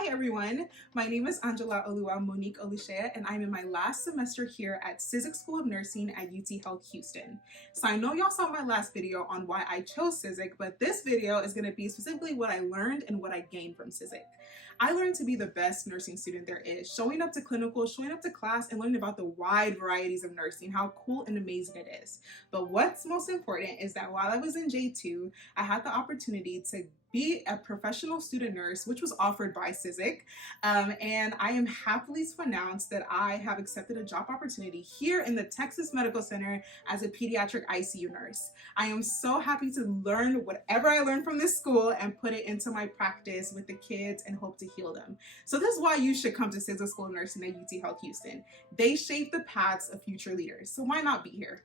Hi everyone, my name is Anjolaoluwa Monique Oluseye and I'm in my last semester here at Cizik School of Nursing at UTHealth Houston. So I know y'all saw my last video on why I chose Cizik, but this video is going to be specifically what I learned and what I gained from Cizik. I learned to be the best nursing student there is, showing up to clinical, showing up to class, and learning about the wide varieties of nursing, how cool and amazing it is. But what's most important is that while I was in J2, I had the opportunity to be a professional student nurse, which was offered by Cizik, and I am happy to announce that I have accepted a job opportunity here in the Texas Medical Center as a pediatric ICU nurse. I am so happy to learn whatever I learned from this school and put it into my practice with the kids and hope to heal them. So this is why you should come to Cizik School of Nursing at UTHealth Houston. They shape the paths of future leaders, so why not be here?